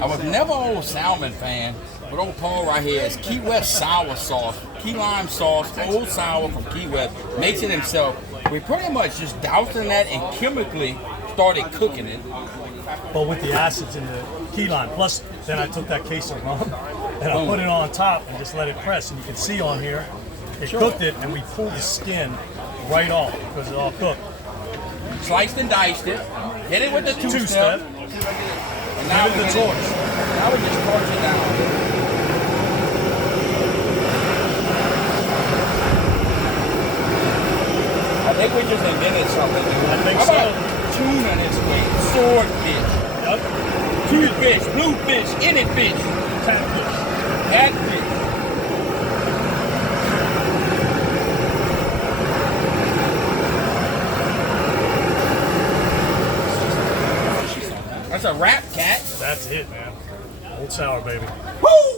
I was never an old salmon fan, but old Paul right here is Key West sour sauce, key lime sauce, old sour from Key West, makes it himself. We pretty much just doused in that and chemically started cooking it. But with the acids in the key lime. Plus, then I took that case of rum and I put it on top and just let it press. And you can see on here, it cooked it, and we pulled the skin right off because it's all cooked. Sliced and diced it, hit it with the two-step. And now with the torch. Now we just torch it down. I think we just invented something new. I think How so. about tuna this way? Swordfish. Yep. Toothfish, bluefish, any fish. Catfish. Catfish. That's a wrap, cat. That's it, man. Old sour, baby. Woo!